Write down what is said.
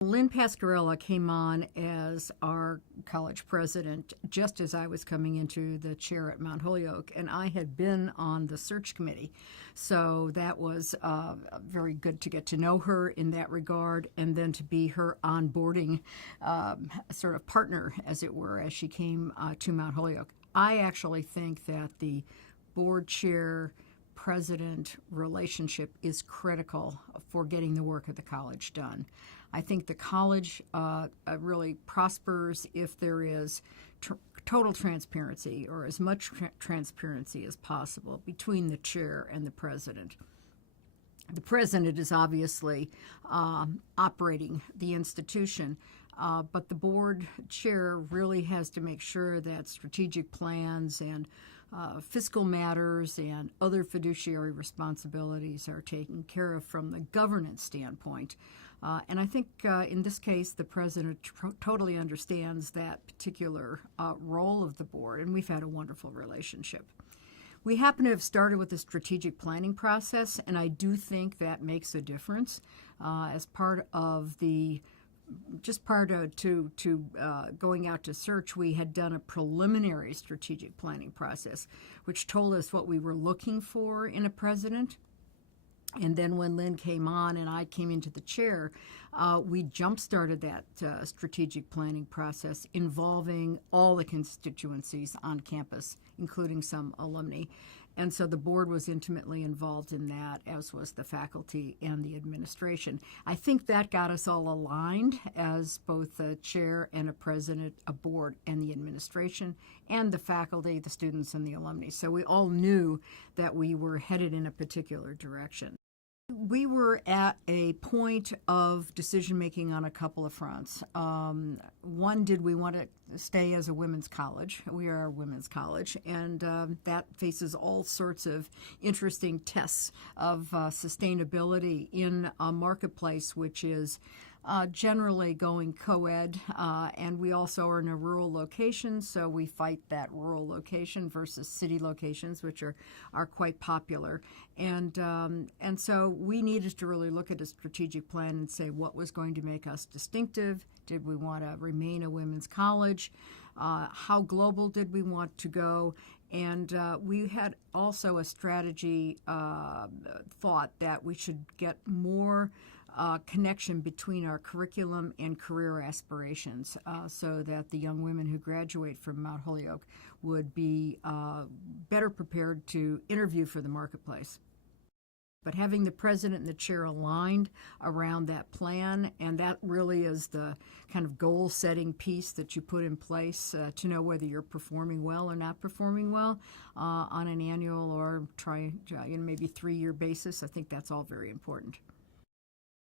Lynn Pasquarella came on as our college president just as I was coming into the chair at Mount Holyoke, and I had been on the search committee. So that was very good to get to know her in that regard, and then to be her onboarding sort of partner, as it were, as she came to Mount Holyoke. I actually think that the board chair president relationship is critical for getting the work of the college done. I think the college really prospers if there is total transparency, or as much transparency as possible, between the chair and the president. The president is obviously operating the institution, but the board chair really has to make sure that strategic plans and fiscal matters and other fiduciary responsibilities are taken care of from the governance standpoint. And I think in this case, the president totally understands that particular role of the board, and we've had a wonderful relationship. We happen to have started with the strategic planning process, and I do think that makes a difference. As part of the just prior to going out to search, we had done a preliminary strategic planning process, which told us what we were looking for in a president. And then when Lynn came on and I came into the chair, we jump-started that strategic planning process involving all the constituencies on campus, including some alumni. And so the board was intimately involved in that, as was the faculty and the administration. I think that got us all aligned as both a chair and a president, a board and the administration, and the faculty, the students, and the alumni. So we all knew that we were headed in a particular direction. We were at a point of decision-making on a couple of fronts. One, did we want to stay as a women's college? We are a women's college, and that faces all sorts of interesting tests of sustainability in a marketplace which is generally going co-ed, and we also are in a rural location, so we fight that rural location versus city locations, which are quite popular. And so we needed to really look at a strategic plan and say what was going to make us distinctive. Did we want to remain a women's college? How global did we want to go? And we had also a strategy thought that we should get more connection between our curriculum and career aspirations, so that the young women who graduate from Mount Holyoke would be better prepared to interview for the marketplace. But having the president and the chair aligned around that plan, and that really is the kind of goal-setting piece that you put in place to know whether you're performing well or not performing well on an annual or maybe 3-year basis. I think that's all very important.